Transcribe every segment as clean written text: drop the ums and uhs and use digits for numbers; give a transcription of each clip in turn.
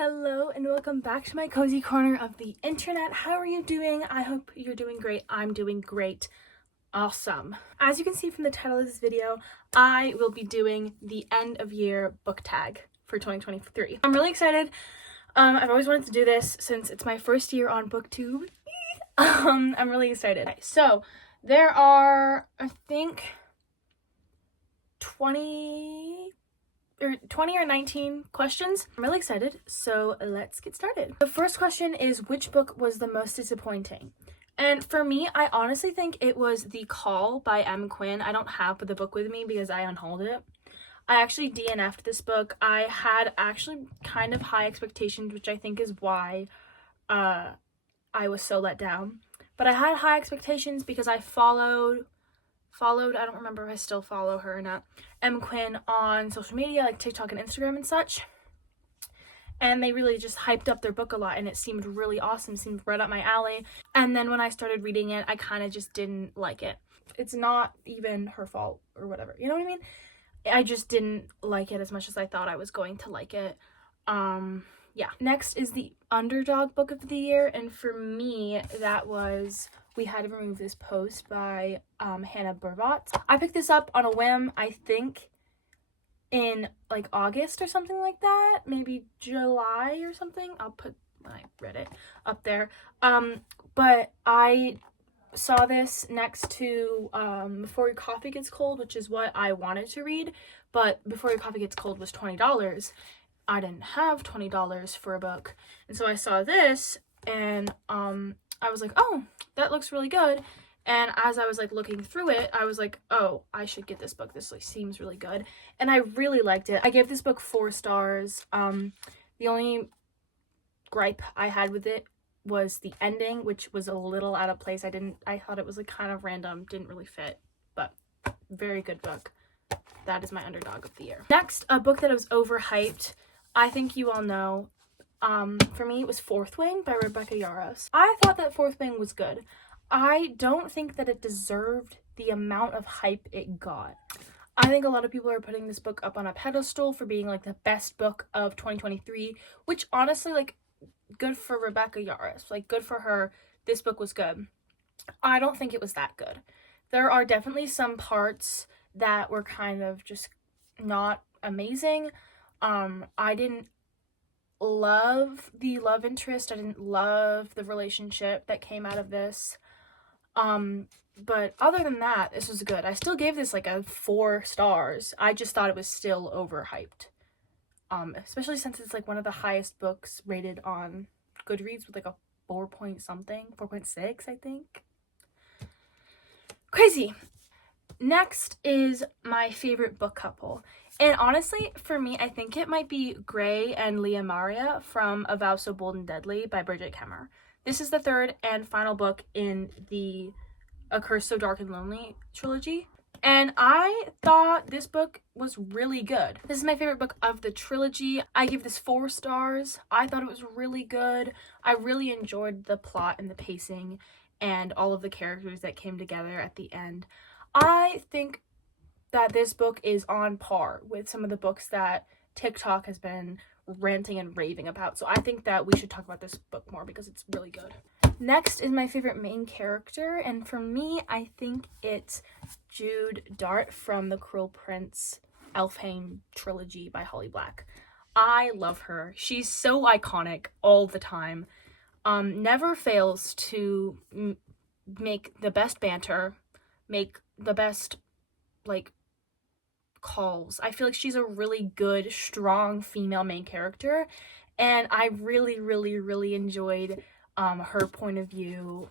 Hello and welcome back to my cozy corner of the internet. How are you doing? I hope you're doing great. I'm doing great. Awesome. As you can see from the title of this video, I will be doing the end of year book tag for 2023. I'm really excited. I've always wanted to do this since it's my first year on BookTube. I'm really excited. Okay, so there are, I think, 20 or 19 questions. I'm really excited, so let's get started. The first question is, which book was the most disappointing? And for me, I honestly think it was The Call by M. Quinn. I don't have the book with me because I unhauled it. I actually DNF'd this book. I had actually kind of high expectations, which I think is why I was so let down. But I had high expectations because I followed, I don't remember if I still follow her or not, M. Quinn on social media, like TikTok and Instagram and such. And they really just hyped up their book a lot, and it seemed really awesome, seemed right up my alley. And then when I started reading it, I kind of just didn't like it. It's not even her fault or whatever, you know what I mean? I just didn't like it as much as I thought I was going to like it. Yeah. Next is the Underdog book of the year, and for me, that was We Had to Remove This Post by Hannah Burvat. I picked this up on a whim, I think in like August or something like that, maybe July or something. I'll put when I read it up there. But I saw this next to Before Your Coffee Gets Cold, which is what I wanted to read, but Before Your Coffee Gets Cold was $20. I didn't have $20 for a book, and so I saw this, and I was like, oh, that looks really good. And as I was like looking through it, I was like, oh, I should get this book. This like seems really good. And I really liked it. I gave this book 4 stars. The only gripe I had with it was the ending, which was a little out of place. I thought it was like kind of random, didn't really fit, but very good book. That is my Underdog of the year. Next, a book that was overhyped. I think you all know. For me, it was Fourth Wing by Rebecca Yarros. I thought that Fourth Wing was good. I don't think that it deserved the amount of hype it got. I think a lot of people are putting this book up on a pedestal for being like the best book of 2023, which honestly, like, good for Rebecca Yarros. Like, good for her. This book was good. I don't think it was that good. There are definitely some parts that were kind of just not amazing. I didn't love the love interest. I didn't love the relationship that came out of this. But other than that, this was good. I still gave this like a 4 stars. I just thought it was still overhyped. Especially since it's like one of the highest books rated on Goodreads with like a 4 point something, 4.6, I think. Crazy. Next is my favorite book couple. And honestly, for me, I think it might be Gray and Leah Maria from A Vow So Bold and Deadly by Bridget Kemmer. This is the 3rd and final book in the A Curse So Dark and Lonely trilogy. And I thought this book was really good. This is my favorite book of the trilogy. I give this 4 stars. I thought it was really good. I really enjoyed the plot and the pacing and all of the characters that came together at the end. I think that this book is on par with some of the books that TikTok has been ranting and raving about. So I think that we should talk about this book more because it's really good. Next is my favorite main character, and for me, I think it's Jude Dart from the Cruel Prince Elfhame trilogy by Holly Black. I love her. She's so iconic all the time. Never fails to make the best banter, make the best like calls. I feel like she's a really good, strong female main character, and I really, really, really enjoyed her point of view.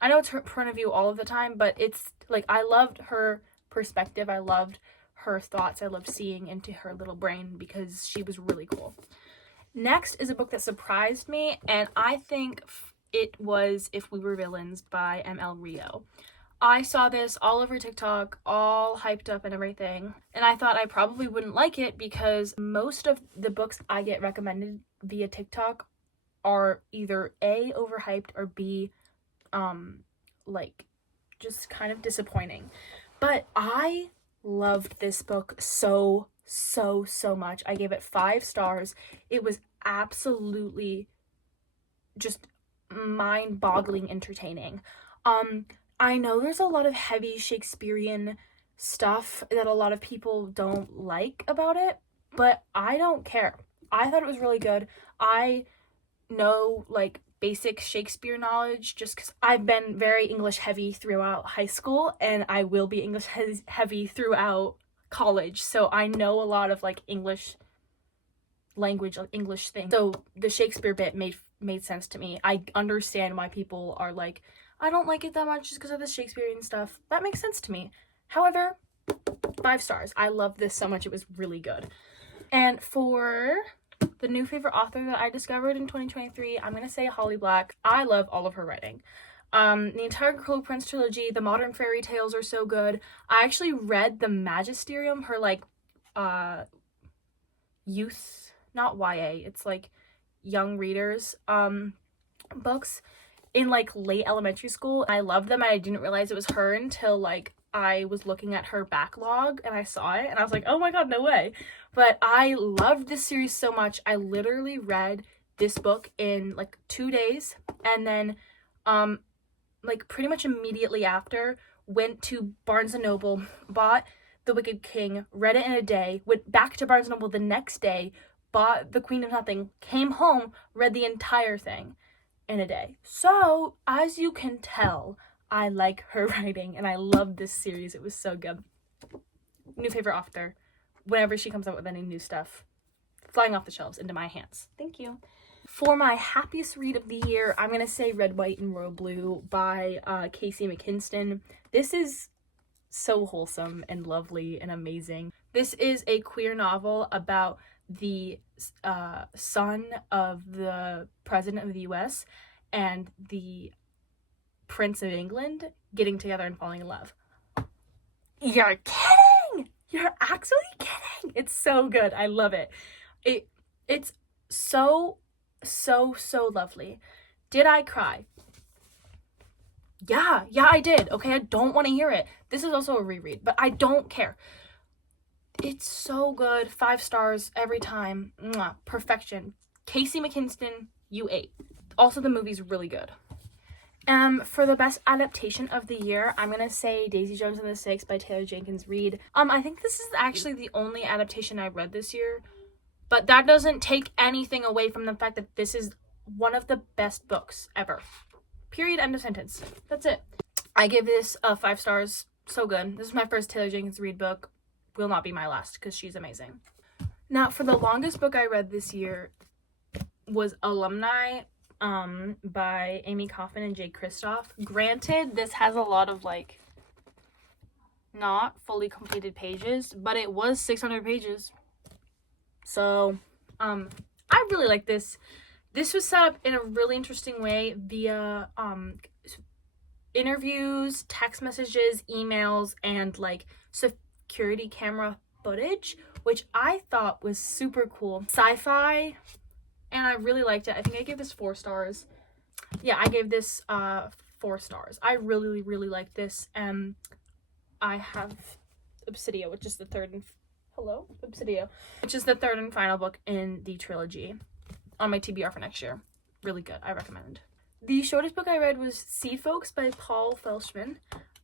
I know it's her point of view all of the time, but it's like I loved her perspective. I loved her thoughts. I loved seeing into her little brain because she was really cool. Next is a book that surprised me, and I think it was If We Were Villains by ML Rio. I saw this all over TikTok, all hyped up and everything, and I thought I probably wouldn't like it because most of the books I get recommended via TikTok are either A, overhyped, or B, like, just kind of disappointing. But I loved this book so much. I gave it 5 stars. It was absolutely just mind-boggling entertaining. I know there's a lot of heavy Shakespearean stuff that a lot of people don't like about it, but I don't care. I thought it was really good. I know like basic Shakespeare knowledge just because I've been very English heavy throughout high school, and I will be English heavy throughout college, so I know a lot of like English language, English things. So the Shakespeare bit made sense to me. I understand why people are like, I don't like it that much just because of the Shakespearean stuff. That makes sense to me. However, 5 stars. I love this so much. It was really good. And for the new favorite author that I discovered in 2023, I'm going to say Holly Black. I love all of her writing. The entire Cruel Prince trilogy, the modern fairy tales are so good. I actually read the Magisterium, her like youth, not YA, it's like young readers books in like late elementary school. I loved them. I didn't realize it was her until like I was looking at her backlog and I saw it and I was like, oh my god, no way. But I loved this series so much. I literally read this book in like 2 days, and then like pretty much immediately after went to Barnes & Noble, bought The Wicked King, read it in a day, went back to Barnes & Noble the next day, bought The Queen of Nothing, came home, read the entire thing in a day. So, as you can tell, I like her writing and I love this series. It was so good. New favorite author. Whenever she comes out with any new stuff, flying off the shelves into my hands. Thank you. For my happiest read of the year, I'm going to say Red, White, and Royal Blue by Casey McKinston. This is so wholesome and lovely and amazing. This is a queer novel about the son of the president of the US and the Prince of England getting together and falling in love. You're kidding! You're actually kidding! It's so good. I love it. It's so lovely. Did I cry? Yeah, I did. Okay, I don't want to hear it. This is also a reread, but I don't care. It's so good. 5 stars every time. Mwah, perfection. Casey McKinston, you 8. Also, the movie's really good. For the best adaptation of the year, I'm gonna say Daisy Jones and the Six by Taylor Jenkins Reid. I think this is actually the only adaptation I read this year, but that doesn't take anything away from the fact that this is one of the best books ever. Period, end of sentence. That's it. I give this 5 stars. So good. This is my first Taylor Jenkins Reid book. Will not be my last because she's amazing. Now, for the longest book I read this year was Alumni by Amy Kaufman and Jake Kristoff. Granted, this has a lot of like not fully completed pages, but it was 600 pages. So, I really like this. This was set up in a really interesting way via interviews, text messages, emails, and like security camera footage, which I thought was super cool. Sci-fi, and I really liked it. I think I gave this 4 stars. Yeah, I gave this 4 stars. I really liked this. I have Obsidio, which is the third and which is the third and final book in the trilogy, on my TBR for next year. Really good. I recommend. The shortest book I read was Seed Folks by Paul Felshman.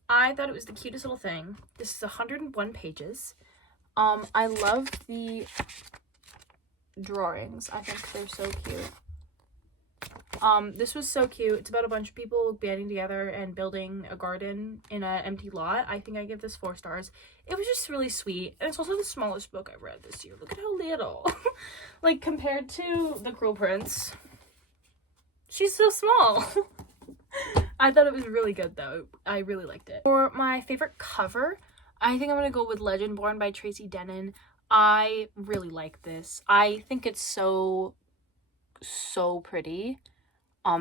I thought it was the cutest little thing. This is 101 pages. I love the drawings. I think they're so cute. This was so cute. It's about a bunch of people banding together and building a garden in an empty lot. I think I give this 4 stars. It was just really sweet. And it's also the smallest book I read this year. Look at how little. Like, compared to The Cruel Prince, she's so small. I thought it was really good, though. I really liked it. For my favorite cover, I think I'm going to go with Legendborn by Tracy Denon. I really like this. I think it's so pretty.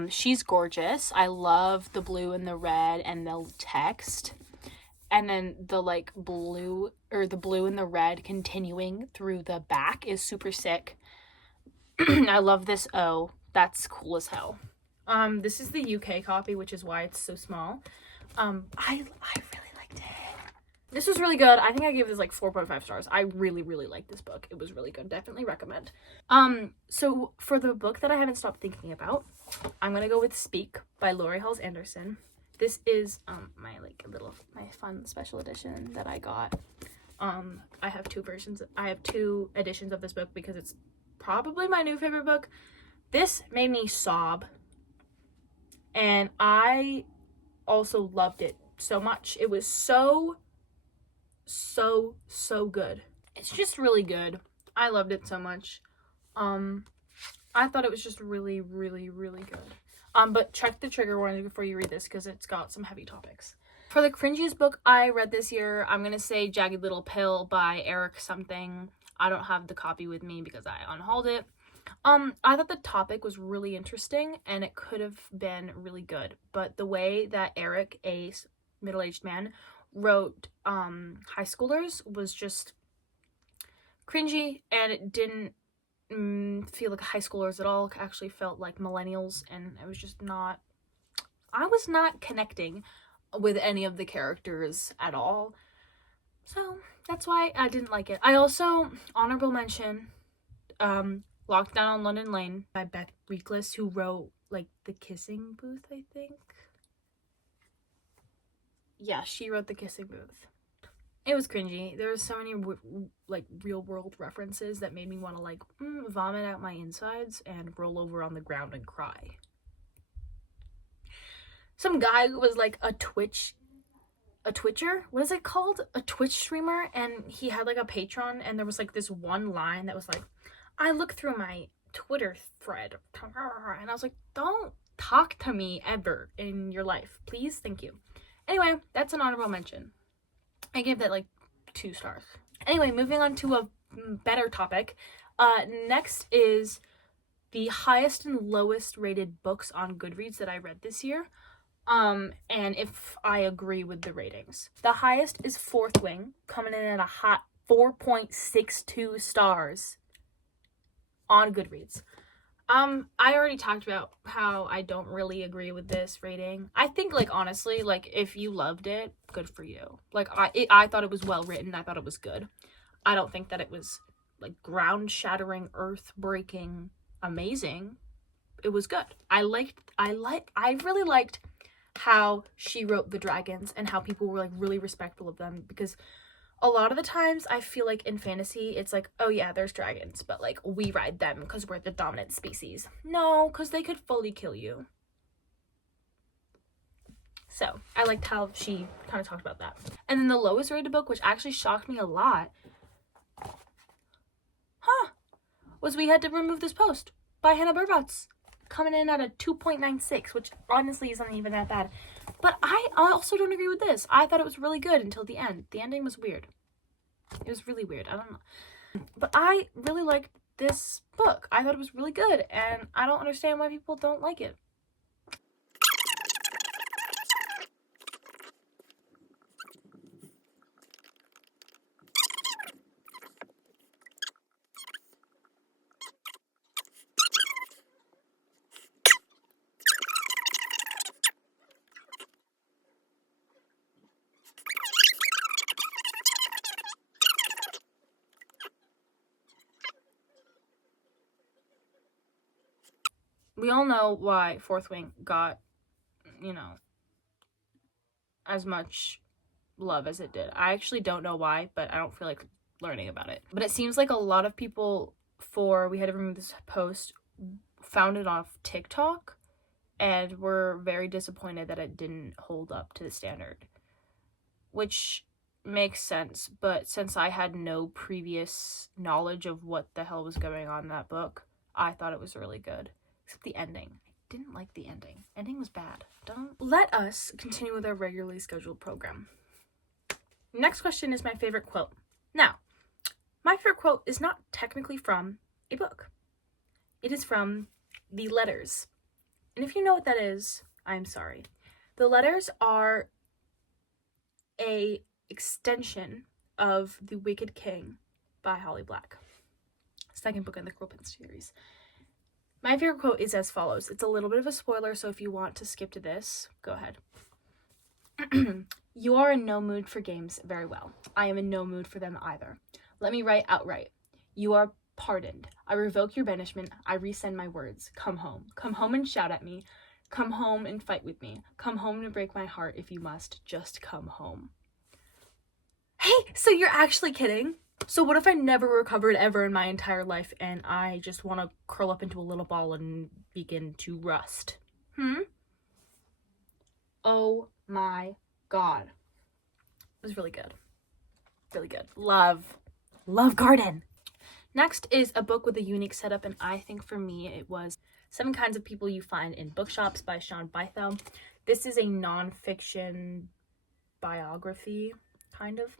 She's gorgeous. I love the blue and the red and the text. And then the like blue and the red continuing through the back is super sick. I love this O. That's cool as hell. This is the UK copy, which is why it's so small. I really liked it. This was really good. I think I gave this like 4.5 stars. I really, really liked this book. It was really good. Definitely recommend. So for the book that I haven't stopped thinking about, I'm gonna go with Speak by Laurie Halse Anderson. This is my fun special edition that I got. I have two editions of this book because it's probably my new favorite book. This made me sob, and I also loved it so much. It was so good. It's just really good. I loved it so much. I thought it was just really, really, really good. But check the trigger warning before you read this because it's got some heavy topics. For the cringiest book I read this year, I'm gonna say Jagged Little Pill by Eric something. I don't have the copy with me because I unhauled it. I thought the topic was really interesting and it could have been really good, but the way that Eric, a middle-aged man, wrote high schoolers was just cringy, and it didn't feel like high schoolers at all. It actually felt like millennials, and it was just I was not connecting with any of the characters at all, so that's why I didn't like it. I also honorable mention Lockdown on London Lane by Beth Reekless, who wrote like The Kissing Booth, I think. Yeah, she wrote The Kissing Booth. It was cringy. There were so many like real world references that made me want to like vomit out my insides and roll over on the ground and cry. Some guy was like a Twitcher? What is it called? A Twitch streamer, and he had like a Patreon, and there was like this one line that was like, I look through my Twitter thread, and I was like, don't talk to me ever in your life, please, thank you. Anyway, that's an honorable mention. I gave that like 2 stars. Anyway, moving on to a better topic. Next is the highest and lowest rated books on Goodreads that I read this year. And if I agree with the ratings. The highest is Fourth Wing, coming in at a hot 4.62 stars on Goodreads. I already talked about how I don't really agree with this rating. I think, like, honestly, like, if you loved it, good for you. Like, I thought it was well written. I thought it was good. I don't think that it was, like, ground-shattering, earth-breaking, amazing. It was good. I really liked how she wrote the dragons and how people were, like, really respectful of them, because a lot of the times I feel like in fantasy it's like, oh yeah, there's dragons, but like we ride them because we're the dominant species. No, because they could fully kill you. So I liked how she kind of talked about that. And then the lowest rated book, which actually shocked me a lot, was We Had to Remove This Post by Hannah Burbatz, coming in at a 2.96, which honestly isn't even that bad. But I also don't agree with this. I thought it was really good until the end. The ending was weird. It was really weird. I don't know. But I really liked this book. I thought it was really good, and I don't understand why people don't like it. We all know why Fourth Wing got, as much love as it did. I actually don't know why, but I don't feel like learning about it. But it seems like a lot of people We Had to Remove This Post found it off TikTok and were very disappointed that it didn't hold up to the standard, which makes sense. But since I had no previous knowledge of what the hell was going on in that book, I thought it was really good. Except the ending. I didn't like the ending. Ending was bad. Let us continue with our regularly scheduled program. Next question is my favorite quote. Now, my favorite quote is not technically from a book. It is from The Letters. And if you know what that is, I'm sorry. The Letters are a extension of The Wicked King by Holly Black. Second book in the Quilpin series. My favorite quote is as follows. It's a little bit of a spoiler, so if you want to skip to this, go ahead. You are in no mood for games. Very well. I am in no mood for them either. Let me write outright. You are pardoned. I revoke your banishment. I resend my words. Come home. Come home and shout at me. Come home and fight with me. Come home to break my heart if you must. Just come home. Hey, so you're actually kidding? So what if I never recovered ever in my entire life and I just want to curl up into a little ball and begin to rust? Oh my God. It was really good. Really good. Love Garden. Next is a book with a unique setup, and I think for me it was Seven Kinds of People You Find in Bookshops by Sean Bythell. This is a nonfiction biography, kind of.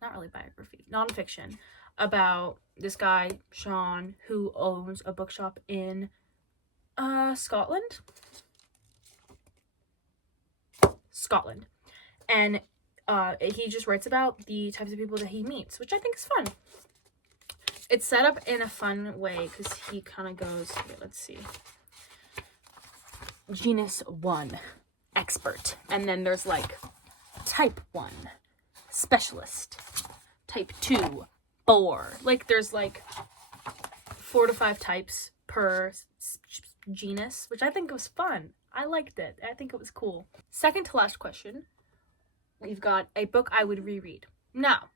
Not really biography, nonfiction, about this guy, Sean, who owns a bookshop in Scotland. And he just writes about the types of people that he meets, which I think is fun. It's set up in a fun way because he kind of goes, let's see, genus 1, expert, and then there's like type 1, specialist, type 2, bore. Like there's like 4 to 5 types per genus, which I think was fun. I liked it. I think it was cool. Second to last question. We've got a book I would reread. Now,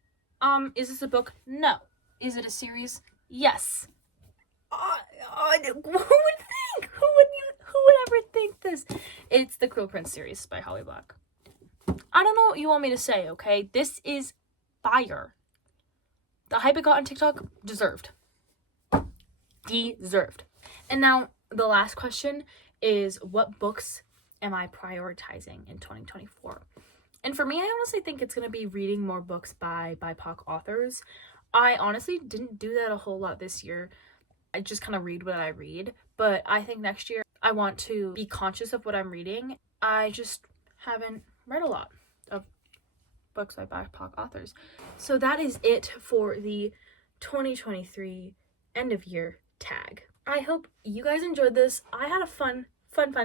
is this a book? No. Is it a series? Yes. Who would think? Who would ever think this? It's the Cruel Prince series by Holly Black. I don't know what you want me to say, okay? This is fire. The hype it got on TikTok, deserved. And now, the last question is, what books am I prioritizing in 2024? And for me, I honestly think it's going to be reading more books by BIPOC authors. I honestly didn't do that a whole lot this year. I just kind of read what I read. But I think next year I want to be conscious of what I'm reading. I just haven't read a lot of books by BIPOC authors. So that is it for the 2023 end of year tag. I hope you guys enjoyed this. I had a fun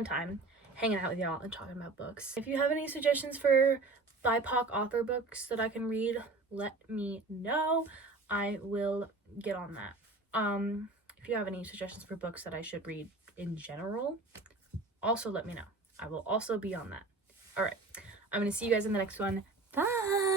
time hanging out with y'all and talking about books. If you have any suggestions for BIPOC author books that I can read, let me know. I will get on that. If you have any suggestions for books that I should read in general, also let me know. I will also be on that. All right. I'm going to see you guys in the next one. Bye.